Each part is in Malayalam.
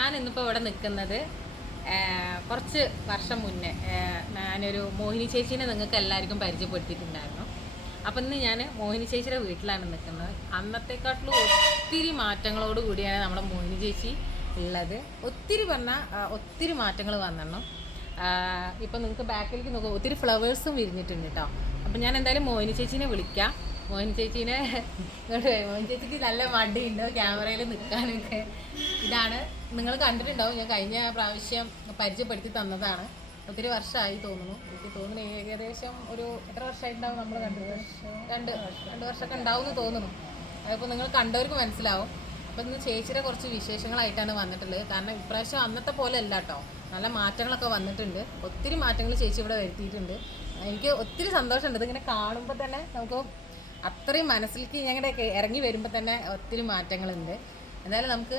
ഞാൻ ഇന്നിപ്പോൾ ഇവിടെ നിൽക്കുന്നത് കുറച്ച് വർഷം മുന്നേ ഞാനൊരു മോഹിനി ചേച്ചീനെ നിങ്ങൾക്ക് എല്ലാവർക്കും പരിചയപ്പെടുത്തിയിട്ടുണ്ടായിരുന്നു. അപ്പം ഇന്ന് ഞാൻ മോഹിനി ചേച്ചിയുടെ വീട്ടിലാണ് നിൽക്കുന്നത്. അന്നത്തെക്കാട്ടിലും ഒത്തിരി മാറ്റങ്ങളോട് കൂടിയാണ് നമ്മുടെ മോഹിനി ചേച്ചി ഉള്ളത്. ഒത്തിരി പറഞ്ഞാൽ ഒത്തിരി മാറ്റങ്ങൾ വന്നെണ്ണം. ഇപ്പം നിങ്ങൾക്ക് ബാക്കിലേക്ക് നോക്കുക ഒത്തിരി ഫ്ലവേഴ്സും വിരിഞ്ഞിട്ടുണ്ട് കേട്ടോ അപ്പം ഞാൻ എന്തായാലും മോഹിനി ചേച്ചീനെ വിളിക്കാം. മോഹിനി ചേച്ചീനെ ഇങ്ങോട്ട്. മോഹിനി ചേച്ചിക്ക് നല്ല മടി ഉണ്ടോ ക്യാമറയിൽ നിൽക്കാനൊക്കെ. ഇതാണ്. നിങ്ങൾ കണ്ടിട്ടുണ്ടാവും ഞാൻ കഴിഞ്ഞ പ്രാവശ്യം പരിചയപ്പെടുത്തി തന്നതാണ്. ഒത്തിരി വർഷമായി തോന്നുന്നു. എനിക്ക് തോന്നുന്നു ഏകദേശം ഒരു എത്ര വർഷമായിട്ടുണ്ടാവും നമ്മൾ കണ്ടിട്ട് രണ്ട് രണ്ട് വർഷമൊക്കെ ഉണ്ടാവും എന്ന് തോന്നുന്നു. അതിപ്പോൾ നിങ്ങൾ കണ്ടവർക്ക് മനസ്സിലാവും. അപ്പം ഇന്ന് ചേച്ചിയുടെ കുറച്ച് വിശേഷങ്ങളായിട്ടാണ് വന്നിട്ടുള്ളത്. കാരണം ഇപ്രാവശ്യം അന്നത്തെ പോലെ അല്ല കേട്ടോ. നല്ല മാറ്റങ്ങളൊക്കെ വന്നിട്ടുണ്ട്. ഒത്തിരി മാറ്റങ്ങൾ ചേച്ചി ഇവിടെ വരുത്തിയിട്ടുണ്ട്. എനിക്ക് ഒത്തിരി സന്തോഷമുണ്ട്. ഇതിങ്ങനെ കാണുമ്പോൾ തന്നെ നമുക്ക് അത്രയും മനസ്സിലേക്ക് ഞങ്ങളുടെ ഇറങ്ങി വരുമ്പോൾ തന്നെ ഒത്തിരി മാറ്റങ്ങളുണ്ട്. എന്തായാലും നമുക്ക്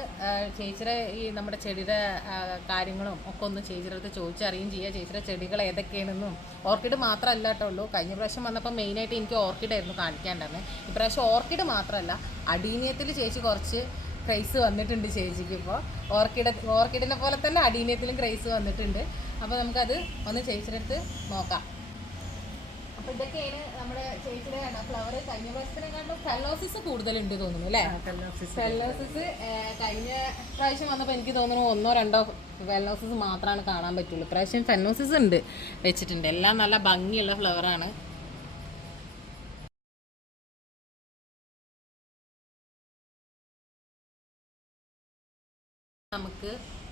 ചേച്ചിയുടെ ഈ നമ്മുടെ ചെടിയുടെ കാര്യങ്ങളും ഒക്കെ ഒന്ന് ചേച്ചിയുടെ അടുത്ത് ചോദിച്ചറിയും ചെയ്യുക ചേച്ചിയുടെ ചെടികൾ ഏതൊക്കെയാണെന്നും ഓർക്കിഡ് മാത്രമല്ല കേട്ടോ ഉള്ളൂ. കഴിഞ്ഞ പ്രാവശ്യം വന്നപ്പോൾ മെയിനായിട്ട് എനിക്ക് ഓർക്കിഡായിരുന്നു കാണിക്കാണ്ടായിരുന്നത് ഇപ്രാവശ്യം ഓർക്കിഡ് മാത്രമല്ല അടീനിയത്തിൽ ചേച്ചി കുറച്ച് ക്രൈസ് വന്നിട്ടുണ്ട് ചേച്ചിക്ക് ഇപ്പോൾ ഓർക്കിഡ് ഓർക്കിഡിനെ പോലെ തന്നെ അടീനിയത്തിലും ക്രൈസ് വന്നിട്ടുണ്ട്. അപ്പോൾ നമുക്കത് ഒന്ന് ചേച്ചിയുടെ അടുത്ത് നോക്കാം. അപ്പോൾ ഇതൊക്കെയാണ് നമ്മുടെ ചേച്ചിയുടെ ഫ്ലവർ കഴിഞ്ഞ പ്രാവശ്യത്തിനെക്കാട്ടും ഫെല്ലോസിസ് കൂടുതലുണ്ട് തോന്നുന്നു അല്ലേ? ഫെല്ലോസിസ് കഴിഞ്ഞ പ്രാവശ്യം വന്നപ്പോൾ എനിക്ക് തോന്നുന്നു ഒന്നോ രണ്ടോ ഫെല്ലോസിസ് മാത്രമാണ് കാണാൻ പറ്റുള്ളൂ. പ്രാവശ്യം ഫെല്ലോസിസ് ഉണ്ട് വെച്ചിട്ടുണ്ട്. എല്ലാം നല്ല ഭംഗിയുള്ള ഫ്ലവറാണ് നമുക്ക്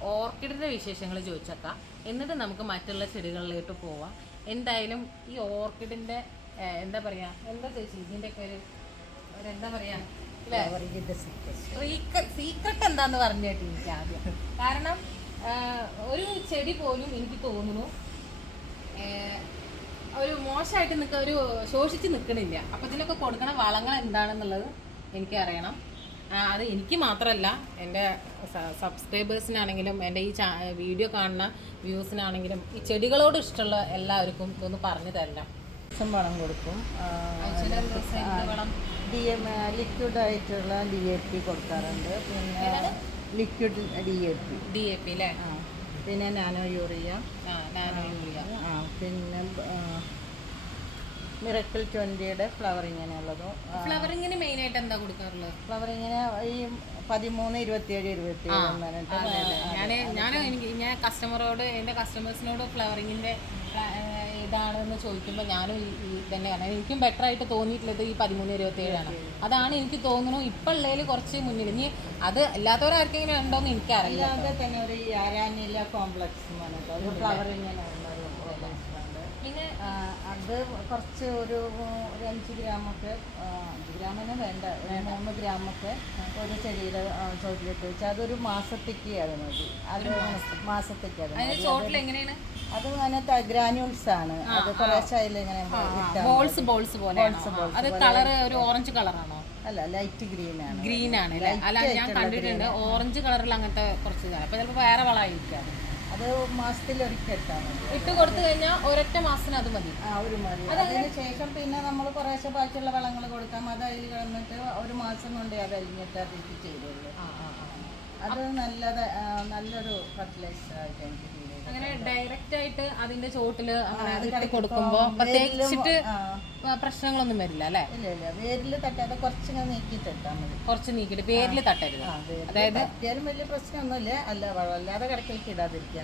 ഓർക്കിഡിന്റെ വിശേഷങ്ങൾ ചോദിച്ചേക്കാം. എന്നിട്ട് നമുക്ക് മറ്റുള്ള ചെടികളിലോട്ട് പോവാം. എന്തായാലും ഈ ഓർക്കിഡിന്റെ എന്താ പറയാ എന്താ ചേച്ചി ഇതിന്റെ ഒക്കെ ഒരു എന്താ പറയാ സീക്രട്ട് എന്താന്ന് പറഞ്ഞു കേട്ടി എനിക്ക് ആദ്യം. കാരണം ഒരു ചെടി പോലും എനിക്ക് തോന്നുന്നു ഒരു മോശമായിട്ട് നിൽക്കുക ഒരു ശോഷിച്ച് നിൽക്കണില്ല അപ്പം ഇതിനൊക്കെ കൊടുക്കണ വളങ്ങൾ എന്താണെന്നുള്ളത് എനിക്കറിയണം. അത് എനിക്ക് മാത്രമല്ല എന്റെ സബ്സ്ക്രൈബേഴ്സിനാണെങ്കിലും എന്റെ ഈ വീഡിയോ കാണുന്ന വ്യൂസിനാണെങ്കിലും ഈ ചെടികളോട് ഇഷ്ടമുള്ള എല്ലാവർക്കും ഇതൊന്ന് പറഞ്ഞു തരണം. വളം കൊടുക്കും. ഡി എം ലിക്വിഡ് ആയിട്ടുള്ള ഡി എ പി കൊടുക്കാറുണ്ട്. പിന്നെ liquid D A P D A P അല്ലേ പിന്നെ നാനോ യൂറിയ. ആ നാനോ യൂറിയ. ആ, പിന്നെ മിറക്കിൾ ട്വന്റിയുടെ ഫ്ലവറിങ്ങിനുള്ളതും ഫ്ലവറിങ്ങിന് മെയിനായിട്ട് എന്താ കൊടുക്കാറുള്ളത്? ഫ്ലവറിങ്ങിന് ഈ പതിമൂന്ന് ഇരുപത്തിയേഴ് ഇരുപത്തിയേഴ് എന്ന് ഞാൻ ഞാൻ എനിക്ക് ഞാൻ കസ്റ്റമറോട് എന്റെ കസ്റ്റമേഴ്സിനോട് ഫ്ലവറിങ്ങിന്റെ ഇതാണെന്ന് ചോദിക്കുമ്പോൾ ഞാനും ഈ തന്നെ കാരണം എനിക്കും ബെറ്റർ ആയിട്ട് തോന്നിയിട്ടുള്ളത് ഈ പതിമൂന്ന് ഇരുപത്തി ഏഴാണ് അതാണ് എനിക്ക് തോന്നുന്നു ഇപ്പം ഉള്ളതിൽ കുറച്ച് മുന്നിൽ ഇനി അത് അല്ലാത്തവരാർക്കെങ്കിലും ഉണ്ടോയെന്ന് എനിക്കറിയില്ല അല്ലാതെ തന്നെ ഒരു ആരാനില കോംപ്ലക്സ് എന്ന് പറഞ്ഞിട്ട് ഒരു ഫ്ലവറിങ്ങിനുള്ള ഒരു കോംപ്ലക്സ് ഉണ്ട് പിന്നെ ആ, അത് കുറച്ച് ഒരു ഒരു അഞ്ച് ഗ്രാമൊക്കെ അഞ്ച് ഗ്രാമിന് വേണ്ട ഒരു മൂന്ന് ഗ്രാമൊക്കെ ഒരു ചെടിയുടെ ചോട്ടിലിട്ട് വെച്ചാൽ അതൊരു മാസത്തേക്ക് അത് മതി. അത് മാസത്തേക്ക് അത് അത് അതിനകത്ത് ഗ്രാനുൾസ് ആണ്. അത് കുറേശ്ശെ അതിലിങ്ങനെ ബോൾസ് ബോൾസ് പോലെ അത് കളർ ഒരു ഓറഞ്ച് കളറാണോ അല്ല ലൈറ്റ് ഗ്രീൻ ആണ്. ഗ്രീൻ ആണ് അല്ലേ? ഞാൻ കണ്ടിട്ടുണ്ട് ഓറഞ്ച് കളറിൽ അങ്ങനത്തെ കുറച്ച് അപ്പൊ ചിലപ്പോൾ വേറെ വളമായിരിക്കും അത് ഇട്ടാൽ ഇട്ട് കൊടുത്തു കഴിഞ്ഞാൽ ഒരൊറ്റ മാസത്തിന് അത് മതി. ആ ഒരു മതി. അതിന് ശേഷം പിന്നെ നമ്മൾ കുറേശ്ശെ ബാക്കിയുള്ള വളങ്ങൾ കൊടുക്കാം. അത് അതിൽ കിടന്നിട്ട് ഒരു മാസം കൊണ്ട് അത് അലിഞ്ഞിട്ട് അതിലേക്ക് ചെയ്തുള്ളൂ. അത് നല്ലത് നല്ലൊരു ഫർട്ടിലൈസർ ആയിട്ട് എനിക്ക് അങ്ങനെ ഡയറക്റ്റ് ആയിട്ട് അതിന്റെ ചോട്ടിൽ കൊടുക്കുമ്പോ പ്രത്യേകിച്ചിട്ട് പ്രശ്നങ്ങളൊന്നും വരില്ല അല്ലേ? ഇല്ല ഇല്ല. വേരിൽ തട്ടാതെ കുറച്ചിങ്ങനെ നീക്കിയിട്ട് ഇട്ടാൽ മതി. കുറച്ച് നീക്കിട്ട് പേരിൽ തട്ടരുത്. അതായത് വേരിൽ തട്ടിയാലും വലിയ പ്രശ്നമൊന്നുമില്ല. അല്ല വല്ലാതെ കിടക്കിലേക്ക് ഇടാതിരിക്കുക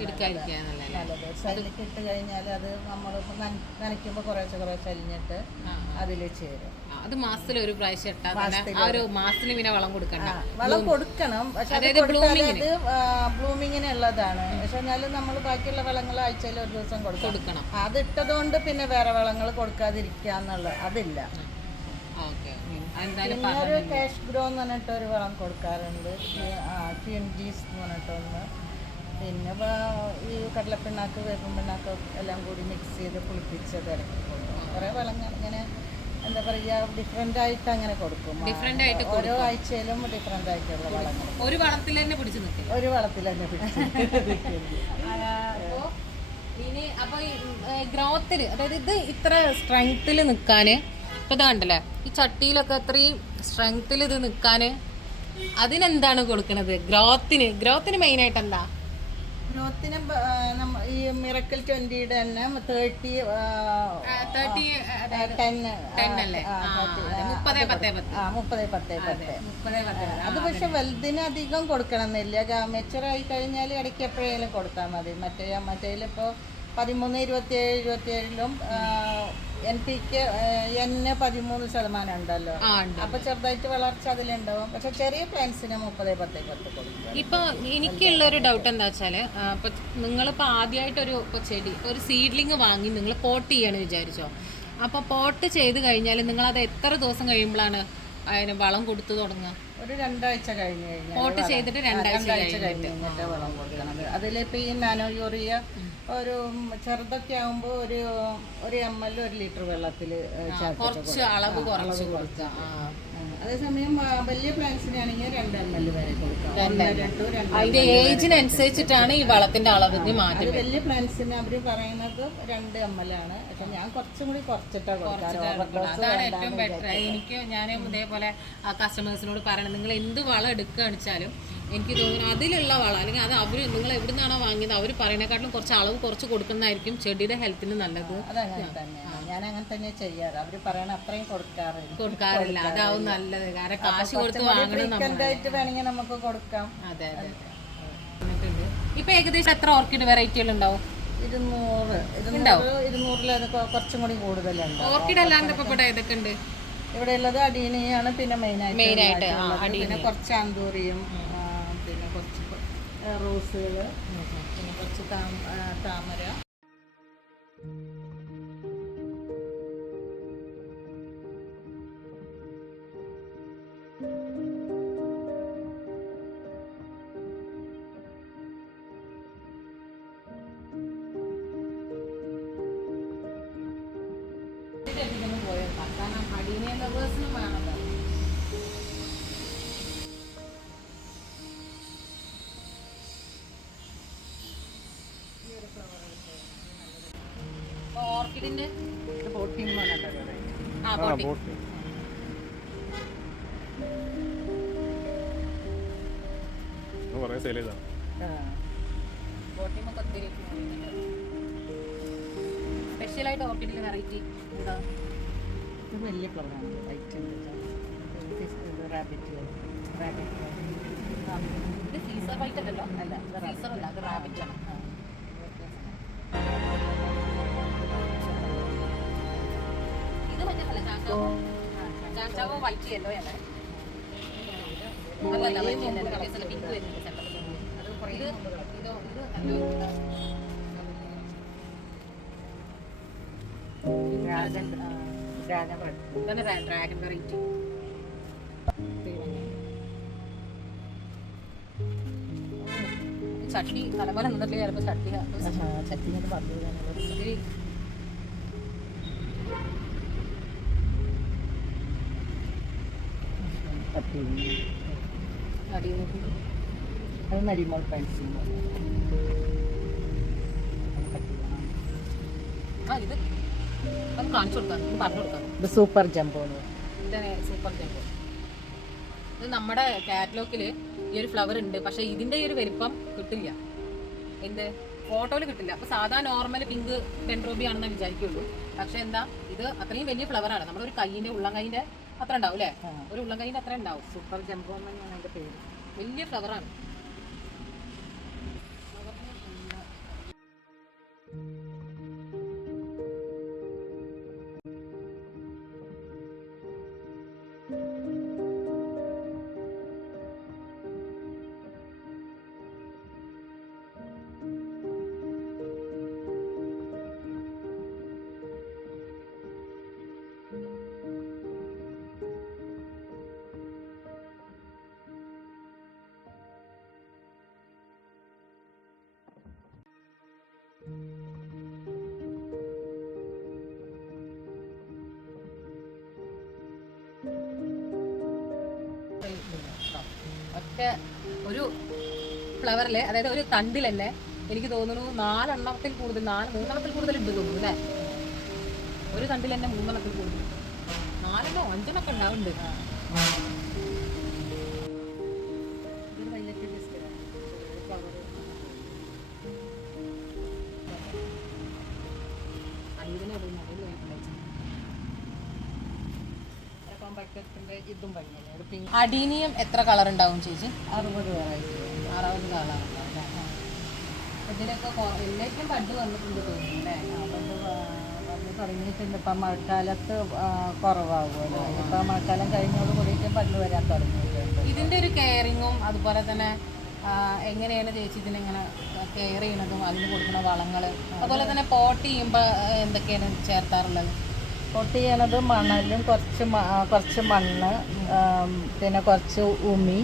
നല്ലത്. സൈഡിലേക്ക് ഇട്ട് കഴിഞ്ഞാൽ അത് നമ്മൾ നനയ്ക്കുമ്പോൾ കുറേശ്ശെ കുറേശ്ശെ അലിഞ്ഞിട്ട് അതിൽ ചേരും. അത് മാസത്തിൽ ഒരു പ്രാവശ്യം ഇട്ടാൽ ആ ഒരു മാസത്തിന് പിന്നെ വളം കൊടുക്കണം വളം കൊടുക്കണം. പക്ഷെ അത് ബ്ലൂമിങ്ങിനെ. ഉള്ളതാണ്. പക്ഷെ എന്നാലും നമ്മൾ ബാക്കിയുള്ള വളങ്ങൾ ആഴ്ചയിൽ ഒരു ദിവസം കൊടുക്കണം. കൊടുക്കണം. അത് ഇട്ടതുകൊണ്ട് പിന്നെ വേറെ വളങ്ങൾ കൊടുക്കാതിരിക്കാന്നുള്ള അതില്ല. ഓക്കെ എന്തായാലും പിന്നെ ഒരു കാഷ് ഗ്രോ എന്ന് പറഞ്ഞിട്ട് ഒരു വളം കൊടുക്കാറുണ്ട്. ജീസ് എന്ന് പറഞ്ഞിട്ടൊന്ന്. പിന്നെ ഈ കടലപ്പിണ്ണാക്ക് വേപ്പം പിണ്ണാക്ക് എല്ലാം കൂടി മിക്സ് ചെയ്ത് കുളിപ്പിച്ചത് ഇറക്കി കൊടുക്കും കുറേ വളങ്ങൾ ഇങ്ങനെ എന്താ പറയുക ഡിഫറെന്റ് ആയിട്ട് അങ്ങനെ കൊടുക്കും. ആ, ഡിഫറെന്റ് ആയിട്ട് ഓരോ ആഴ്ചയിലും ഡിഫറെന്റ് ആയിട്ടുള്ള വളങ്ങൾ ഒരു വളത്തിൽ തന്നെ പിടിച്ചു നിൽക്കും ഒരു വളത്തിൽ തന്നെ പിടിച്ചു ഇനി അപ്പോൾ ഗ്രോത്തിൽ അതായത് ഇത് ഇത്ര സ്ട്രെങ്ത്തിൽ നിൽക്കാന് ഇപ്പൊ ഇത് കണ്ടല്ലേ? ഈ ചട്ടിയിലൊക്കെ അത്രയും സ്ട്രെങ്ത്തിൽ ഇത് നിൽക്കാന് അതിനെന്താണ് കൊടുക്കുന്നത് ഗ്രോത്തിന് ഗ്രോത്തിന് മെയിനായിട്ട് എന്താ? ഗ്രോത്തിന് ഈ മിറക്കൽ ട്വന്റിയുടെ തന്നെ തേർട്ടി തേർട്ടി ടെൻ മുപ്പത് പത്ത് പത്ത്. അത് പക്ഷെ വലുതിന് അധികം കൊടുക്കണമെന്നില്ല ആയി കഴിഞ്ഞാൽ ഇടയ്ക്ക് എപ്പോഴേലും കൊടുത്താൽ മതി. മറ്റേ മറ്റേലിപ്പോൾ പതിമൂന്ന് ഇരുപത്തിയേഴ് ഇരുപത്തിയേഴിലും എൻ പിക്ക് എന്നെ പതിമൂന്ന് ശതമാനം ഉണ്ടല്ലോ. ആ ഉണ്ട്. അപ്പൊ ചെറുതായിട്ട് വളർച്ച അതിലുണ്ടാവും. പക്ഷെ ചെറിയ പ്ലാന്റ്സിന് മുപ്പത് പത്ത് ഇപ്പൊ എനിക്കുള്ള ഒരു ഡൗട്ട് എന്താ വെച്ചാൽ ഇപ്പൊ നിങ്ങളിപ്പോ ആദ്യമായിട്ടൊരു ഇപ്പൊ ചെടി ഒരു സീഡ്ലിങ് വാങ്ങി നിങ്ങൾ പോട്ട് ചെയ്യാന്ന് വിചാരിച്ചോ? അപ്പൊ പോട്ട് ചെയ്ത് കഴിഞ്ഞാൽ നിങ്ങൾ അത് എത്ര ദിവസം കഴിയുമ്പോഴാണ് അതിന് വളം കൊടുത്തു തുടങ്ങുക? ഒരു രണ്ടാഴ്ച കഴിഞ്ഞ് കഴിഞ്ഞാൽ പോട്ട് ചെയ്തിട്ട് രണ്ടാഴ്ച രണ്ടാഴ്ച കഴിഞ്ഞ് കഴിഞ്ഞിട്ട് വളം കൊടുക്കണം. അതിലിപ്പോ ഈ നാനോ യൂറിയ ഒരു ചെറുതൊക്കെ ആകുമ്പോൾ ഒരു ഒരു എം എൽ ഒരു ലിറ്റർ വെള്ളത്തിൽ കുറച്ച് അളവ് കുറച്ച് കൊടുക്കുക. ആ. അതേസമയം വലിയ പ്ലാന്റ്സിനാണെങ്കിൽ രണ്ട് എം എൽ വരെ കൊടുക്കാം അതിന്റെ ഏജിനനുസരിച്ചിട്ടാണ് ഈ വളത്തിന്റെ അളവിന് മാറ്റം. വലിയ പ്ലാന്റ്സിന് അവർ പറയുന്നത് രണ്ട് എം എൽ ആണ്. പക്ഷെ ഞാൻ കുറച്ചും കൂടി കുറച്ചിട്ടാണ് അതാണ് ഏറ്റവും ബെറ്റർ എനിക്ക് ഞാൻ ഇതേപോലെ കസ്റ്റമേഴ്സിനോട് പറയണം നിങ്ങൾ എന്ത് വളം എടുക്കുകയാണെന്ന് വെച്ചാലും എനിക്ക് തോന്നുന്നു അതിലുള്ള വളം അല്ലെങ്കിൽ അത് അവർ നിങ്ങൾ എവിടുന്നാണോ വാങ്ങിയത് അവർ പറയുന്നതിനെക്കാട്ടിലും കുറച്ച് അളവ് കുറച്ച് കൊടുക്കുന്നതായിരിക്കും ചെടിയുടെ ഹെൽത്തിന് നല്ലത്. അതങ്ങനെ തന്നെയാണ്. ഞാൻ അങ്ങനെ തന്നെ ചെയ്യാറ്. അവർ പറയണ അത്രയും കൊടുക്കാറില്ല. കൊടുക്കാറില്ല. അതാവും നല്ലത്. കാരണം കാശ് കൊടുത്ത് വാങ്ങണം വേണമെങ്കിൽ നമുക്ക് കൊടുക്കാം. അതെ അതെ. ഇപ്പൊ ഏകദേശം എത്ര ഓർക്കിഡ് വെറൈറ്റികൾ ഉണ്ടാവും? ഇരുന്നൂറ്. ഇരുന്നൂറ് ഇരുന്നൂറിൽ കുറച്ചും കൂടി കൂടുതലുണ്ട്. ഓർക്കിഡ് അല്ലാണ്ട് ഇപ്പൊ ഇവിടെ ഇതൊക്കെ ഉണ്ട്? ഇവിടെ ഉള്ളത് അടീനിയാണ് പിന്നെ മെയിൻ ആയിട്ട് മെയിൻ ആയിട്ട്, പിന്നെ കുറച്ച് കുറച്ച് റോസുകൾ പിന്നെ കുറച്ച് താമര. പോട്ടി കുറേ സെയിൽ ചെയ്താണ് ബോട്ടിമൊക്കെ ഒത്തിരി സ്പെഷ്യലായിട്ട് ഓർക്കിഡിൽ വെറൈറ്റി എന്താ ഇത് വലിയ ഫ്ലവറാണ് വൈറ്റ് റാബിറ്റ് റാബിറ്റ് ഇത് സീസർ വൈറ്റ് അല്ലല്ലോ? അല്ല. സീസർ അല്ല അത് റാബിറ്റ് ആണ്. ചാച്ചാവോ ചാച്ചാവോ വൈറ്റ് യെല്ലോ അല്ലേ അല്ലല്ല വൈറ്റ് യെല്ലോ പിങ്ക് വരുന്നുണ്ട് സെന്ററിൽ ഇത് ഇതോ ഇത് നല്ല ഡ്രാഗൺ ഡ്രാഗൺ റെഡ് ഇതാണ് ഡ്രാഗൺ വെറൈറ്റി ചട്ടി തലമുറ നിന്നിട്ടില്ല ചിലപ്പോൾ ചട്ടി ചട്ടിനൊക്കെ പറഞ്ഞു അത് നരിമോൾ പെൻസിൽ ആ ഇത് സൂപ്പർ ജംബോ ഇതാണ് സൂപ്പർ ജംബോ. ഇത് നമ്മുടെ കാറ്റലോഗിൽ ഈ ഒരു ഫ്ലവർ ഉണ്ട്. പക്ഷെ ഇതിന്റെ ഈ ഒരു വലിപ്പം കിട്ടില്ല. എന്ത്? ഫോട്ടോയിൽ കിട്ടില്ല. അപ്പൊ സാധാ നോർമൽ പിങ്ക് ഡെൻഡ്രോബി ആണെന്ന് വിചാരിക്കുള്ളൂ. പക്ഷെ എന്താ? ഇത് അത്രയും വലിയ ഫ്ലവർ ആണ്. നമ്മുടെ ഒരു കൈയിന്റെ ഉള്ളം കൈയിന്റെ അത്ര ഉണ്ടാവും അല്ലേ ഒരു ഉള്ളം കൈയിന്റെ അത്ര ഉണ്ടാവും സൂപ്പർ ജംബോ എന്നാണ് അതിന്റെ പേര്. വലിയ ഫ്ലവർ ഒറ്റ ഒരു ഫ്ലവറിൽ അതായത് ഒരു തണ്ടിലല്ലേ എനിക്ക് തോന്നുന്നു നാലെണ്ണത്തിൽ കൂടുതൽ നാല് മൂന്നെണ്ണത്തിൽ കൂടുതൽ ഉണ്ട് തോന്നുന്നു അല്ലേ? ഒരു തണ്ടിൽ തന്നെ മൂന്നെണ്ണത്തിൽ കൂടുതൽ. നാലെണ്ണോ അഞ്ചെണ്ണൊക്കെ ഉണ്ടാവുന്നുണ്ട്. ഇതും ഭംഗിയാണ് ഒരു പിങ്ക് അടീനിയം എത്ര കളർ ഉണ്ടാവും ചേച്ചി? അറുപത് വെറൈറ്റി അറുപത് കളർ ഉണ്ടാവും ഇതിനൊക്കെ ബഡ് വന്നിട്ടുണ്ട് തോന്നുന്നു അല്ലേ? അതുകൊണ്ട് വന്ന് തുടങ്ങിയിട്ടുണ്ട്. ഇപ്പം മഴക്കാലത്ത് കുറവാകുമല്ലോ. ഇപ്പം മഴക്കാലം കഴിഞ്ഞോട് കൂടിയിട്ട് പല്ല് വരാൻ തുടങ്ങിയിട്ടുണ്ട്. ഇതിന്റെ ഒരു കെയറിങ്ങും അതുപോലെ തന്നെ എങ്ങനെയാണ് ചേച്ചി ഇതിനെങ്ങനെ കെയർ ചെയ്യണതും അതിന് കൊടുക്കുന്ന വളങ്ങൾ അതുപോലെ തന്നെ പോട്ട് ചെയ്യുമ്പോൾ എന്തൊക്കെയാണ് ചേർത്താറുള്ളത്? പൊട്ടി ചെയ്യണത് മണലും കുറച്ച് കുറച്ച് മണ്ണ് പിന്നെ കുറച്ച് ഉമി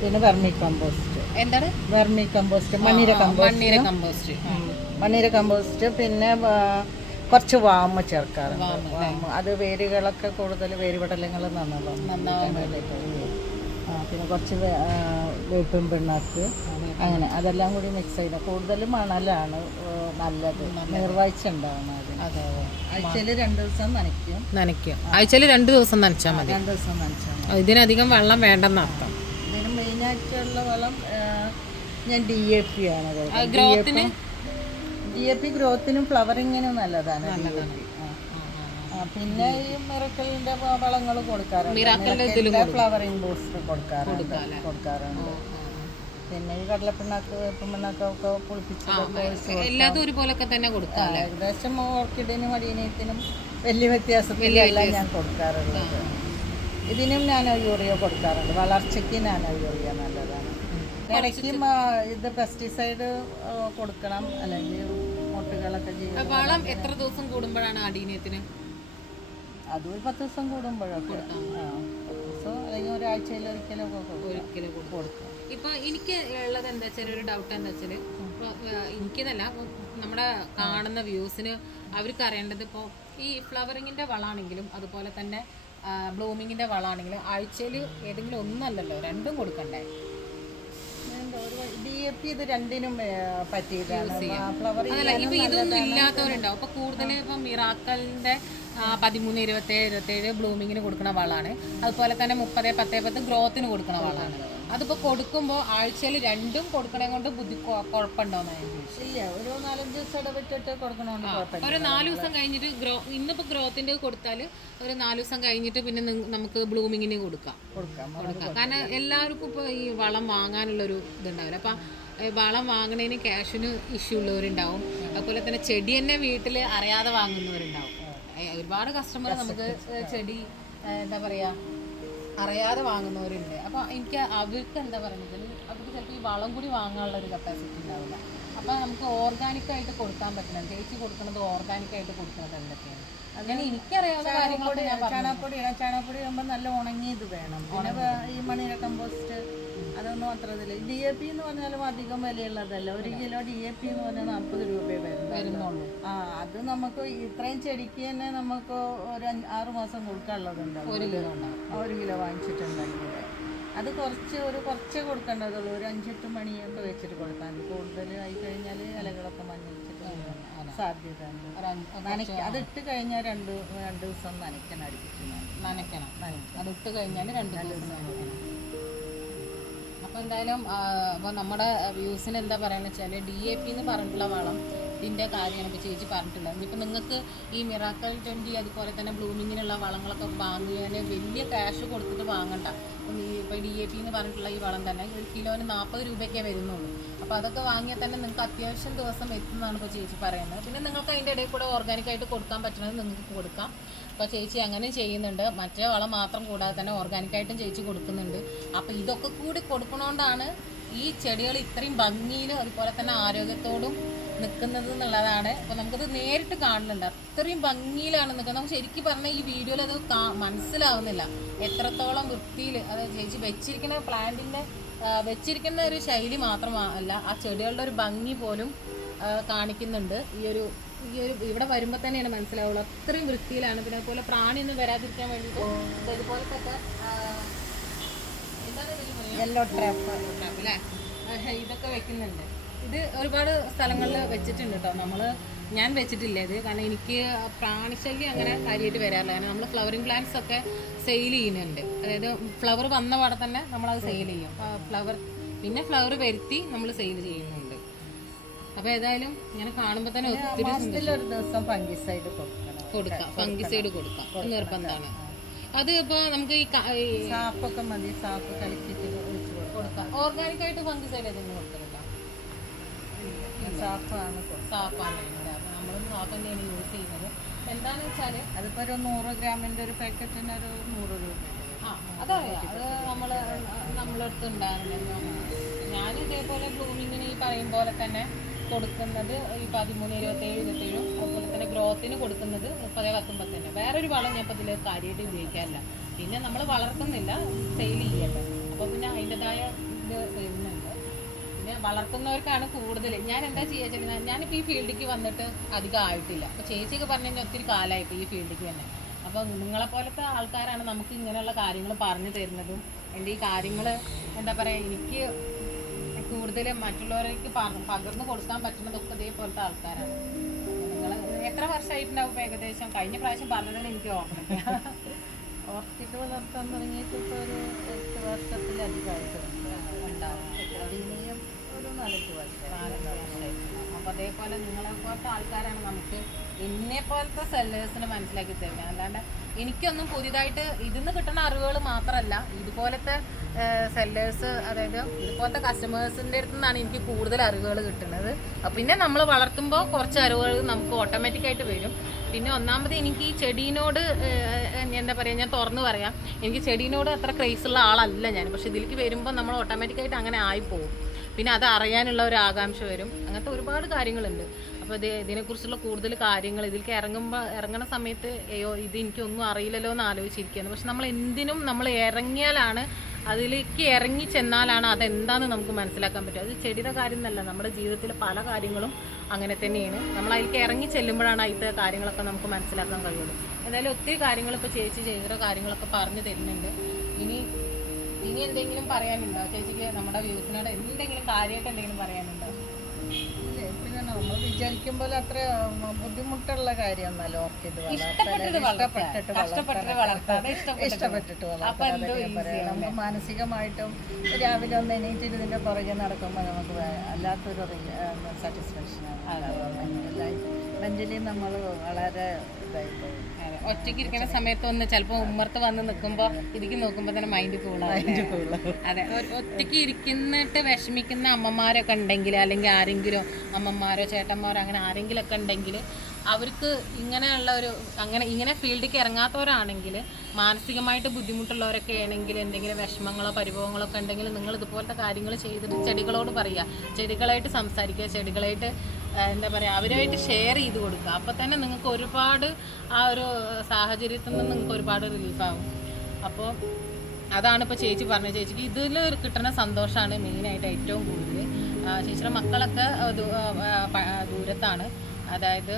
പിന്നെ വെർമി കമ്പോസ്റ്റ് എന്താണ്? വെർമി കമ്പോസ്റ്റ് മണ്ണിര മണ്ണീര കമ്പോസ്റ്റ് കമ്പോസ്റ്റ് മണ്ണിര കമ്പോസ്റ്റ് പിന്നെ കുറച്ച് വാമ ചേർക്കാറുണ്ട്. അത് വേരുകളൊക്കെ കൂടുതൽ വേരുപടലങ്ങൾ നന്നാവും. ആ, പിന്നെ കുറച്ച് വേപ്പും പിണ്ണാക്ക് അങ്ങനെ അതെല്ലാം കൂടി മിക്സ് ചെയ്ത. കൂടുതൽ മണലാണ് നല്ലത്. നീർവാഴ്ച ഉണ്ടാവണം അതെ ആഴ്ചയിൽ രണ്ട് ദിവസം നനയ്ക്കും. നനയ്ക്കും. ആഴ്ചയിൽ രണ്ട് ദിവസം നനച്ചാൽ മതി. രണ്ട് ദിവസം നനച്ചാൽ മതി. ഇതിനധികം വെള്ളം വേണ്ടെന്ന് അർത്ഥം. ഇതിന് മെയിനായിട്ടുള്ള വളം ആ, ഞാൻ ഡി എ പി ആണ് ഗ്രോത്തിന് ഡി എ പി ഗ്രോത്തിനും ഫ്ലവറിങ്ങിനും നല്ലതാണ്. DAP. പിന്നെ ഈ മിറക്കലിന്റെ വളങ്ങൾ കൊടുക്കാറുണ്ട്. ഫ്ലവറിംഗ് ഫ്ലവറിങ് ബൂസ്റ്റർ കൊടുക്കാറുണ്ട്. കൊടുക്കാറുണ്ട്. പിന്നെ ഈ കടലപ്പിണ്ണാക്ക് വേപ്പിണ്ണാക്ക് ഒക്കെ കുളിപ്പിച്ച് എല്ലാതും ഒരുപോലൊക്കെ തന്നെ കൊടുക്കാം ഏകദേശം ഓർക്കിഡിനും അടീനത്തിനും വലിയ വ്യത്യാസത്തിലല്ല ഞാൻ കൊടുക്കാറുള്ളത്. ഇതിനും നാനോ യൂറിയ കൊടുക്കാറുണ്ട്. വളർച്ചയ്ക്ക് നാനോ യൂറിയ നല്ലതാണ്. ഇടയ്ക്ക് ഇത് പെസ്റ്റിസൈഡ് കൊടുക്കണം. അല്ലെങ്കിൽ മുട്ടുകളൊക്കെ ചെയ്യണം വളം എത്ര ദിവസം കൂടുമ്പോഴാണ് അടീനിയത്തിന് അത് ഒരു പത്ത് ദിവസം കൂടുമ്പോഴൊക്കെ. കൊടുക്കാം. ദിവസം അല്ലെങ്കിൽ ഒരാഴ്ചയിൽ ഒരിക്കലൊക്കെ ഒരിക്കലും കൊടുക്കും. ഇപ്പൊ എനിക്ക് ഉള്ളത് എന്താ വെച്ചാൽ ഒരു ഡൗട്ട് എന്താ വെച്ചാൽ ഇപ്പൊ എനിക്കതല്ല. ഇപ്പൊ നമ്മുടെ കാണുന്ന വ്യൂസിന് അവർക്ക് അറിയേണ്ടത് ഇപ്പോൾ ഈ ഫ്ലവറിങ്ങിന്റെ വളാണെങ്കിലും അതുപോലെ തന്നെ ബ്ലൂമിങ്ങിന്റെ വളാണെങ്കിലും ആഴ്ചയിൽ ഏതെങ്കിലും ഒന്നല്ലല്ലോ രണ്ടും കൊടുക്കണ്ടേ? ഡി എ പി ഇത് രണ്ടിനും പറ്റിയതാണ്. ഇപ്പൊ ഇതൊന്നും ഇല്ലാത്തവരുണ്ടാവും. ഇപ്പൊ കൂടുതൽ ഇപ്പൊ മിറാക്കലിന്റെ പതിമൂന്ന് ഇരുപത്തേഴ് ഇരുപത്തേഴ് ബ്ലൂമിങ്ങിന് കൊടുക്കുന്ന വളമാണ്. അതുപോലെ തന്നെ മുപ്പത് പത്ത് പത്ത് ഗ്രോത്തിന് കൊടുക്കുന്ന വളമാണ്. അതിപ്പോ കൊടുക്കുമ്പോൾ ആഴ്ചയിൽ രണ്ടും കൊടുക്കണേ കൊണ്ട് ബുദ്ധി കുഴപ്പമുണ്ടോന്നു ഇല്ല ഒരു നാലഞ്ച് ദിവസം ഇടവിട്ടിട്ട് കൊടുക്കണോണ്ട് ഒരു നാല് ദിവസം കഴിഞ്ഞിട്ട് ഗ്രോ ഇന്നിപ്പോ ഗ്രോത്തിന്റെ കൊടുത്താൽ ഒരു നാല് ദിവസം കഴിഞ്ഞിട്ട് പിന്നെ നമുക്ക് ബ്ലൂമിങ്ങിന് കൊടുക്കാം. കൊടുക്കാം കൊടുക്കാം. കാരണം എല്ലാവർക്കും ഇപ്പോൾ ഈ വളം വാങ്ങാനുള്ളൊരു ഇതുണ്ടാവില്ല. അപ്പം വളം വാങ്ങണതിന് ക്യാഷിന് ഇഷ്യൂ ഉള്ളവരുണ്ടാവും. അതുപോലെ തന്നെ ചെടി തന്നെ വീട്ടിൽ അറിയാതെ വാങ്ങുന്നവരുണ്ടാവും. ഒരുപാട് കസ്റ്റമർ നമുക്ക് ചെടി എന്താ പറയാ അറിയാതെ വാങ്ങുന്നവരുണ്ട്. അപ്പോൾ എനിക്ക് അവർക്ക് എന്താ പറയുന്നത്? അവർക്ക് ചിലപ്പോൾ ഈ വളം കൂടി വാങ്ങാനുള്ള ഒരു കപ്പാസിറ്റി ഉണ്ടാവില്ല. അപ്പോൾ നമുക്ക് ഓർഗാനിക് ആയിട്ട് കൊടുക്കാൻ പറ്റണം. ചേച്ചി കൊടുക്കുന്നത് ഓർഗാനിക് ആയിട്ട് കൊടുക്കുന്നത് എന്തൊക്കെയാണ്? അങ്ങനെ എനിക്കറിയാവുന്ന കാര്യങ്ങളൊക്കെ ചാണകപ്പൊടി ചാണകപ്പൊടി ആകുമ്പോൾ നല്ല ഉണങ്ങിയത് വേണം. പിന്നെ ഈ മണ്ണിര കമ്പോസ്റ്റ് അതൊന്നും അത്ര ഇതില്ല. ഡി എ പി എന്ന് പറഞ്ഞാലും അധികം വിലയുള്ളതല്ല. ഒരു കിലോ ഡി എ പി എന്ന് പറഞ്ഞാൽ നാൽപ്പത് രൂപയെ വരുന്നുള്ളൂ. ആ അത് നമുക്ക് ഇത്രയും ചെടിക്ക് തന്നെ നമുക്ക് ഒരു ആറ് മാസം കൊടുക്കാനുള്ളതുണ്ട് ഒരു കിലോ ഒരു കിലോ വാങ്ങിച്ചിട്ടുണ്ടെങ്കിൽ. അത് കുറച്ച് ഒരു കുറച്ചേ കൊടുക്കേണ്ടതുള്ളൂ. ഒരു അഞ്ചെട്ട് മണിയൊക്കെ വെച്ചിട്ട് കൊടുക്കാൻ കൂടുതൽ ആയി കഴിഞ്ഞാൽ ഇലകളൊക്കെ മഞ്ഞിച്ചിട്ട് സാധ്യത അതിട്ട് നനയ്ക്ക അത് ഇട്ട് കഴിഞ്ഞാൽ രണ്ട് രണ്ട് ദിവസം നനയ്ക്കണം അടുപ്പിച്ച് നനയ്ക്കണം. അത് ഇട്ട് കഴിഞ്ഞാൽ രണ്ട് ദിവസം നനയ്ക്കണം. അപ്പോൾ എന്തായാലും അപ്പോൾ നമ്മുടെ വ്യൂസിന് എന്താ പറയുക വെച്ചാൽ ഡി എ പി എന്ന് പറഞ്ഞിട്ടുള്ള വളം ഇതിന്റെ കാര്യമാണ് ഇപ്പോൾ ചേച്ചി പറഞ്ഞിട്ടുള്ളത്. ഇനിയിപ്പോൾ നിങ്ങൾക്ക് ഈ മിറാക്കൽ ട്വന്റി അതുപോലെ തന്നെ ബ്ലൂമിങ്ങിനുള്ള വളങ്ങളൊക്കെ വാങ്ങിയാൽ വലിയ ക്യാഷ് കൊടുത്തിട്ട് വാങ്ങണ്ട. ഇപ്പം ഈ ഇപ്പോൾ ഡി എ പി എന്ന് പറഞ്ഞിട്ടുള്ള ഈ വളം തന്നെ ഒരു കിലോന് നാൽപ്പത് രൂപയ്ക്കേ വരുന്നുള്ളൂ. അപ്പോൾ അതൊക്കെ വാങ്ങിയാൽ തന്നെ നിങ്ങൾക്ക് അത്യാവശ്യം ദിവസം എത്തുന്നതാണ് ഇപ്പോൾ ചേച്ചി പറയുന്നത്. പിന്നെ നിങ്ങൾക്ക് അതിന്റെ ഇടയിൽ കൂടെ ഓർഗാനിക്കായിട്ട് കൊടുക്കാൻ പറ്റുന്നത് നിങ്ങൾക്ക് കൊടുക്കാം. അപ്പോൾ ചേച്ചി അങ്ങനെ ചെയ്യുന്നുണ്ട്. മറ്റേ വളം മാത്രം കൂടാതെ തന്നെ ഓർഗാനിക്കായിട്ടും ചേച്ചി കൊടുക്കുന്നുണ്ട്. അപ്പോൾ ഇതൊക്കെ കൂടി കൊടുക്കണോണ്ടാണ് ഈ ചെടികൾ ഇത്രയും ഭംഗിയിലും അതുപോലെ തന്നെ ആരോഗ്യത്തോടും നിൽക്കുന്നത് എന്നുള്ളതാണ് അപ്പോൾ നമുക്കത് നേരിട്ട് കാണുന്നുണ്ട്. അത്രയും ഭംഗിയിലാണ് നിൽക്കുന്നത്. നമുക്ക് ശരിക്കും പറഞ്ഞാൽ ഈ വീഡിയോയിൽ അത് കാ- മനസ്സിലാവുന്നില്ല. എത്രത്തോളം വൃത്തിയിൽ അത് ചേച്ചി വെച്ചിരിക്കുന്ന പ്ലാന്റിന്റെ വെച്ചിരിക്കുന്ന ഒരു ശൈലി മാത്രമല്ല ആ ചെടികളുടെ ഒരു ഭംഗി പോലും കാണിക്കുന്നുണ്ട്. ഈ ഒരു ഈ ഒരു ഇവിടെ വരുമ്പോൾ തന്നെയാണ് മനസ്സിലാവുള്ളൂ. അത്രയും വൃത്തിയിലാണ്. പിന്നെ അതുപോലെ പ്രാണിയൊന്നും വരാതിരിക്കാൻ വേണ്ടിയിട്ട് ഇത് ഇതുപോലത്തെ എന്താണ്? യെല്ലോ ട്രാപ്പ് അല്ലേ? ഇതൊക്കെ വെക്കുന്നുണ്ട്. ഇത് ഒരുപാട് സ്ഥലങ്ങളിൽ വെച്ചിട്ടുണ്ട് കേട്ടോ നമ്മൾ ഞാൻ വെച്ചിട്ടില്ല ഇത്. കാരണം എനിക്ക് പ്രാണിശല്യം അങ്ങനെ കാര്യമായിട്ട് വരാറില്ല. കാരണം നമ്മൾ ഫ്ലവറിങ് പ്ലാന്റ്സ് ഒക്കെ സെയിൽ ചെയ്യുന്നുണ്ട്. അതായത് ഫ്ലവർ വന്ന പാടെ തന്നെ നമ്മളത് സെയിൽ ചെയ്യും. ഫ്ലവർ പിന്നെ ഫ്ലവർ വരുത്തി നമ്മൾ സെയിൽ ചെയ്യുന്നുണ്ട്. അപ്പോൾ ഏതായാലും ഇങ്ങനെ കാണുമ്പോൾ തന്നെ ഒത്തിരി ഒരു ദിവസം ഫംഗിസൈഡ് കൊടുക്കണം. കൊടുക്കാം. ഫംഗിസൈഡ് കൊടുക്കാം. നിർബന്ധമാണ് അത് ഇപ്പൊ നമുക്ക് ഈ സാപ്പൊക്കെ മതി. സാപ്പ് കളിച്ചിട്ട് കൊടുക്കാം. ഓർഗാനിക്കായിട്ട് ഓർഗാനിക് ആയിട്ട് ഫംഗിസൈഡ് ഏതെങ്കിലും കൊടുക്കുന്നുണ്ടോ സാപ്പാണ് സാപ്പാണ് ചെയ്യുന്നത്. അപ്പൊ നമ്മളും സാപ്പ് തന്നെയാണ് യൂസ് ചെയ്യുന്നത്. എന്താണെന്ന് വെച്ചാൽ അതിപ്പോൾ ഒരു നൂറ് ഗ്രാമിന്റെ ഒരു പാക്കറ്റിന് ഒരു നൂറ് രൂപ ആ അതറിയാം അത് നമ്മൾ നമ്മളടുത്ത് ഉണ്ടായിരുന്നു ഞാൻ ഇതേപോലെ ബ്ലൂമിങ്ങിന് ഈ പറയും പോലെ തന്നെ കൊടുക്കുന്നത് ഈ പതിമൂന്ന് ഇരുപത്തേഴ് ഇരുപത്തേഴും അതുപോലെ തന്നെ ഗ്രോത്തിന് കൊടുക്കുന്നത് മുപ്പത് പത്തൊമ്പത് തന്നെ. വേറൊരു വളം ഞാൻ ഇപ്പോൾ ഇതിൽ കാര്യമായിട്ട് ഉപയോഗിക്കാറില്ല. പിന്നെ നമ്മൾ വളർത്തുന്നില്ല സെയിൽ ചെയ്യട്ടെ അപ്പോൾ പിന്നെ അതിന്റെതായ ഇത് പിന്നെ വളർത്തുന്നവർക്കാണ് കൂടുതൽ ഞാൻ എന്താ ചെയ്യുക ചേച്ചി ഞാനിപ്പോൾ ഈ ഫീൽഡിലേക്ക് വന്നിട്ട് അധികം ആയിട്ടില്ല. അപ്പോൾ ചേച്ചിയൊക്കെ പറഞ്ഞു കഴിഞ്ഞാൽ ഒത്തിരി കാലമായി ഈ ഫീൽഡിലേക്ക് തന്നെ. അപ്പോൾ നിങ്ങളെ പോലത്തെ ആൾക്കാരാണ് നമുക്ക് ഇങ്ങനെയുള്ള കാര്യങ്ങൾ പറഞ്ഞു തരുന്നതും എന്റെ ഈ കാര്യങ്ങൾ എന്താ പറയുക എനിക്ക് കൂടുതൽ മറ്റുള്ളവർക്ക് പക- പകർന്നു കൊടുക്കാൻ പറ്റുന്നതൊക്കെ ഇതേപോലത്തെ ആൾക്കാരാണ്. നിങ്ങൾ എത്ര വർഷമായിട്ടുണ്ടാവും ഏകദേശം? കഴിഞ്ഞ പ്രാവശ്യം പറഞ്ഞതിന് എനിക്ക് ഓർമ്മ ഓർക്കിഡ് വളർത്താൻ തുടങ്ങിയിട്ട് ഇപ്പോൾ ഒരു എട്ട് ഒരു അതേപോലെ നിങ്ങളെ പോലത്തെ ആൾക്കാരാണ് നമുക്ക് എന്നെ പോലത്തെ സെല്ലേഴ്സിന് മനസ്സിലാക്കി തരുന്നത്. അല്ലാണ്ട് എനിക്കൊന്നും പുതിയതായിട്ട് ഇതിന്ന് കിട്ടുന്ന അറിവുകൾ മാത്രമല്ല ഇതുപോലത്തെ സെല്ലേഴ്സ് അതായത് ഇതുപോലത്തെ കസ്റ്റമേഴ്സിന്റെ അടുത്ത് നിന്നാണ് എനിക്ക് കൂടുതൽ അറിവുകൾ കിട്ടുന്നത്. പിന്നെ നമ്മൾ വളർത്തുമ്പോൾ കുറച്ച് അറിവുകൾ നമുക്ക് ഓട്ടോമാറ്റിക്കായിട്ട് വരും. പിന്നെ ഒന്നാമത് എനിക്ക് ഈ ചെടീനോട് എന്താ പറയുക ഞാൻ തുറന്നു പറയാം. എനിക്ക് ചെടീനോട് അത്ര ക്രേസ് ഉള്ള ആളല്ല ഞാൻ. പക്ഷെ ഇതിലേക്ക് വരുമ്പോൾ നമ്മൾ ഓട്ടോമാറ്റിക്കായിട്ട് അങ്ങനെ ആയിപ്പോവും. പിന്നെ അത് അറിയാനുള്ള ഒരു ആകാംക്ഷ വരും. അങ്ങനത്തെ ഒരുപാട് കാര്യങ്ങളുണ്ട്. അപ്പോൾ ഇത് ഇതിനെക്കുറിച്ചുള്ള കൂടുതൽ കാര്യങ്ങൾ ഇതിലേക്ക് ഇറങ്ങുമ്പോൾ ഇറങ്ങുന്ന സമയത്ത് അയ്യോ ഇത് എനിക്കൊന്നും അറിയില്ലല്ലോ എന്ന് ആലോചിച്ചിരിക്കുകയാണ്. പക്ഷെ നമ്മൾ എന്തിനും നമ്മൾ ഇറങ്ങിയാലാണ് അതിലേക്ക് ഇറങ്ങി ചെന്നാലാണ് അതെന്താന്ന് നമുക്ക് മനസ്സിലാക്കാൻ പറ്റും അത് ചെടിയുടെ കാര്യം എന്നല്ല നമ്മുടെ ജീവിതത്തിലെ പല കാര്യങ്ങളും അങ്ങനെ തന്നെയാണ്. നമ്മൾ അതിലേക്ക് ഇറങ്ങി ചെല്ലുമ്പോഴാണ് അതിലത്തെ കാര്യങ്ങളൊക്കെ നമുക്ക് മനസ്സിലാക്കാൻ കഴിയുള്ളൂ. എന്തായാലും ഒത്തിരി കാര്യങ്ങൾ ഇപ്പോൾ ചേച്ചി ചെയ്തിട്ട് കാര്യങ്ങളൊക്കെ പറഞ്ഞു തരുന്നുണ്ട്. ഇനി ഇനി എന്തെങ്കിലും പറയാനുണ്ടോ? ചേച്ചിക്ക് നമ്മുടെ വ്യൂസിനോട് എന്തെങ്കിലും കാര്യമായിട്ട് എന്തെങ്കിലും പറയാനുണ്ടോ? പിന്നെ നമ്മൾ വിചാരിക്കുമ്പോൾ അത്ര ബുദ്ധിമുട്ടുള്ള കാര്യമൊന്നുമല്ല. ഓർക്കിഡ് ഇഷ്ടപ്പെട്ടിട്ട് വളർത്താം. ഇഷ്ടപ്പെട്ടിട്ട് എന്തോ നമുക്ക് മാനസികമായിട്ടും രാവിലെ ഒന്ന് എണീറ്റിട്ട് ഇതിന്റെ പുറകെ നടക്കുമ്പോൾ നമുക്ക് വല്ലാത്തൊരു സാറ്റിസ്ഫാക്ഷനാണ് മെന്റലി നമ്മൾ വളരെ. ഒറ്റയ്ക്ക് ഇരിക്കുന്ന സമയത്ത് ഒന്ന് ചിലപ്പോൾ ഉമ്മർത്ത് വന്ന് നിൽക്കുമ്പോൾ ഇതിക്ക് നോക്കുമ്പോൾ തന്നെ മൈൻഡ് കൂളാവും അതെ. ഒറ്റയ്ക്ക് ഇരിക്കുന്നിട്ട് വിഷമിക്കുന്ന അമ്മമാരൊക്കെ ഉണ്ടെങ്കിൽ അല്ലെങ്കിൽ ആരെങ്കിലും അമ്മമാരോ ചേട്ടന്മാരോ അങ്ങനെ ആരെങ്കിലും ഒക്കെ ഉണ്ടെങ്കിൽ അവർക്ക് ഇങ്ങനെയുള്ള ഒരു അങ്ങനെ ഇങ്ങനെ ഫീൽഡിലേക്ക് ഇറങ്ങാത്തവരാണെങ്കിൽ മാനസികമായിട്ട് ബുദ്ധിമുട്ടുള്ളവരൊക്കെ ആണെങ്കിൽ എന്തെങ്കിലും വിഷമങ്ങളോ പരിഭവങ്ങളോ ഒക്കെ ഉണ്ടെങ്കിൽ നിങ്ങൾ ഇതുപോലത്തെ കാര്യങ്ങൾ ചെയ്തിട്ട് ചെടികളോട് പറയുക. ചെടികളായിട്ട് സംസാരിക്കുക. ചെടികളായിട്ട് എന്താ പറയുക അവരുമായിട്ട് ഷെയർ ചെയ്ത് കൊടുക്കുക. അപ്പോൾ തന്നെ നിങ്ങൾക്ക് ഒരുപാട് ആ ഒരു സാഹചര്യത്തിൽ നിന്ന് നിങ്ങൾക്ക് ഒരുപാട് റിലീഫാകും അപ്പോൾ അതാണ് ഇപ്പോൾ ചേച്ചി പറഞ്ഞത്. ചേച്ചിക്ക് ഇതിൽ കിട്ടുന്ന സന്തോഷമാണ് മെയിനായിട്ട് ഏറ്റവും കൂടുതൽ ചേച്ചിയുടെ മക്കളൊക്കെ ദൂരത്താണ്. അതായത്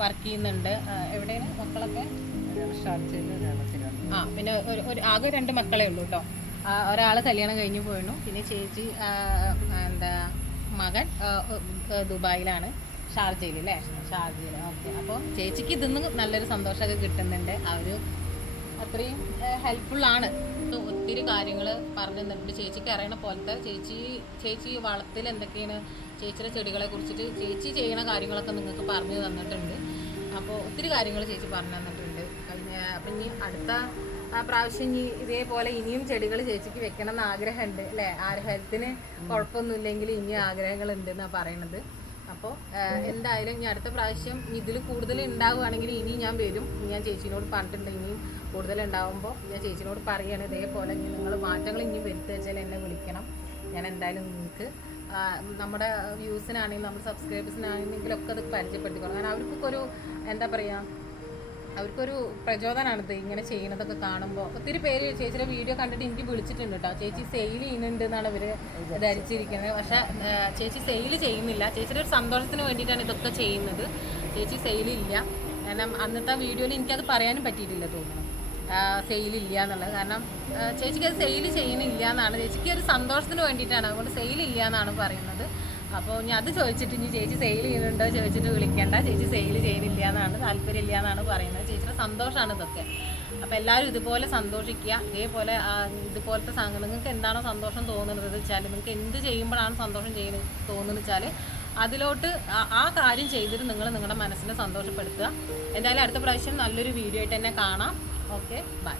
വർക്ക് ചെയ്യുന്നുണ്ട്. എവിടെയാണ് മക്കളൊക്കെ? ആ പിന്നെ ഒരു ഒരു ആകെ രണ്ട് മക്കളേ ഉള്ളൂ കേട്ടോ ഒരാൾ കല്യാണം കഴിഞ്ഞു പോയിരുന്നു പിന്നെ ചേച്ചി എന്താ മകൻ ദുബായിലാണ്. ഷാർജയിൽ അല്ലേ? ഷാർജയിൽ ഓക്കെ. അപ്പോൾ ചേച്ചിക്ക് ഇതിന്ന് നല്ലൊരു സന്തോഷമൊക്കെ കിട്ടുന്നുണ്ട്. ഒരു അത്രയും ഇത് ഒത്തിരി കാര്യങ്ങൾ പറഞ്ഞു തന്നിട്ടുണ്ട് ചേച്ചിക്ക് അറിയണ പോലത്തെ ചേച്ചി ചേച്ചി വളത്തിൽ എന്തൊക്കെയാണ്? ചേച്ചിയുടെ ചെടികളെ കുറിച്ചിട്ട് ചേച്ചി ചെയ്യണ കാര്യങ്ങളൊക്കെ നിങ്ങൾക്ക് പറഞ്ഞു തന്നിട്ടുണ്ട്. അപ്പോൾ ഒത്തിരി കാര്യങ്ങൾ ചേച്ചി പറഞ്ഞു തന്നിട്ടുണ്ട്. അപ്പം ഇനി അടുത്ത ആ, പ്രാവശ്യം ഇനി ഇതേപോലെ ഇനിയും ചെടികൾ ചേച്ചിക്ക് വെക്കണം എന്ന് ആഗ്രഹമുണ്ട് അല്ലേ? ആഗ്രഹത്തിന് കുഴപ്പമൊന്നുമില്ലെങ്കിൽ ഇനിയും ആഗ്രഹങ്ങളുണ്ട് എന്നാണ് പറയണത് അപ്പോൾ എന്തായാലും ഇനി അടുത്ത പ്രാവശ്യം ഇതിൽ കൂടുതൽ ഉണ്ടാവുകയാണെങ്കിൽ ഇനി ഞാൻ വരും. ഞാൻ ചേച്ചിനോട് പറഞ്ഞിട്ടുണ്ട് ഇനിയും കൂടുതൽ ഉണ്ടാവുമ്പോൾ ഞാൻ ചേച്ചിനോട് പറയുകയാണ് ഇതേപോലെ ഇനി നിങ്ങൾ മാറ്റങ്ങൾ ഇനി വരുത്തുക വെച്ചാൽ എന്നെ വിളിക്കണം. ഞാൻ എന്തായാലും നിങ്ങൾക്ക് നമ്മുടെ വ്യൂസിനാണെങ്കിലും നമ്മുടെ സബ്സ്ക്രൈബേഴ്സിനാണെങ്കിലും ഒക്കെ അത് പരിചയപ്പെടുത്തിക്കോളാം. കാരണം അവർക്കൊക്കെ ഒരു എന്താ പറയുക അവർക്കൊരു പ്രചോദനമാണ് ഇങ്ങനെ ചെയ്യുന്നതൊക്കെ കാണുമ്പോൾ ഒത്തിരി പേര് ചേച്ചിയുടെ വീഡിയോ കണ്ടിട്ട് എനിക്ക് വിളിച്ചിട്ടുണ്ട് കേട്ടോ ചേച്ചി സെയിൽ ചെയ്യുന്നുണ്ട് എന്നാണ് ഇവർ ധരിച്ചിരിക്കുന്നത്. പക്ഷെ ചേച്ചി സെയിൽ ചെയ്യുന്നില്ല. ചേച്ചിയുടെ ഒരു സന്തോഷത്തിന് വേണ്ടിയിട്ടാണ് ഇതൊക്കെ ചെയ്യുന്നത്. ചേച്ചി സെയിലില്ല കാരണം അന്നത്തെ വീഡിയോയിൽ എനിക്കത് പറയാനും പറ്റിയിട്ടില്ല തോന്നുന്നു. സെയിലില്ല എന്നുള്ളത്. കാരണം ചേച്ചിക്ക് അത് സെയിൽ ചെയ്യുന്നില്ല എന്നാണ്. ചേച്ചിക്ക് ഒരു സന്തോഷത്തിന് വേണ്ടിയിട്ടാണ്. അതുകൊണ്ട് സെയിൽ ഇല്ല എന്നാണ് പറയുന്നത്. അപ്പോൾ ഞാൻ അത് ചോദിച്ചിട്ട് ഇനി ചേച്ചി സെയിൽ ചെയ്യുന്നുണ്ടോ ചോദിച്ചിട്ട് വിളിക്കേണ്ട. ചേച്ചി സെയിൽ ചെയ്യുന്നില്ല എന്നാണ് താല്പര്യമില്ല എന്നാണ് പറയുന്നത്. ചേച്ചിയുടെ സന്തോഷമാണ് ഇതൊക്കെ. അപ്പോൾ എല്ലാവരും ഇതുപോലെ സന്തോഷിക്കുക. ഇതേപോലെ ഇതുപോലത്തെ സാധനം നിങ്ങൾക്ക് എന്താണോ സന്തോഷം തോന്നുന്നത് വെച്ചാൽ നിങ്ങൾക്ക് എന്ത് ചെയ്യുമ്പോഴാണ് സന്തോഷം ചെയ്യുന്നത് തോന്നുന്നത് വെച്ചാൽ അതിലോട്ട് ആ കാര്യം ചെയ്തിട്ട് നിങ്ങൾ നിങ്ങളുടെ മനസ്സിനെ സന്തോഷപ്പെടുത്തുക. എന്തായാലും അടുത്ത പ്രാവശ്യം നല്ലൊരു വീഡിയോ ആയിട്ട് തന്നെ കാണാം. Okay bye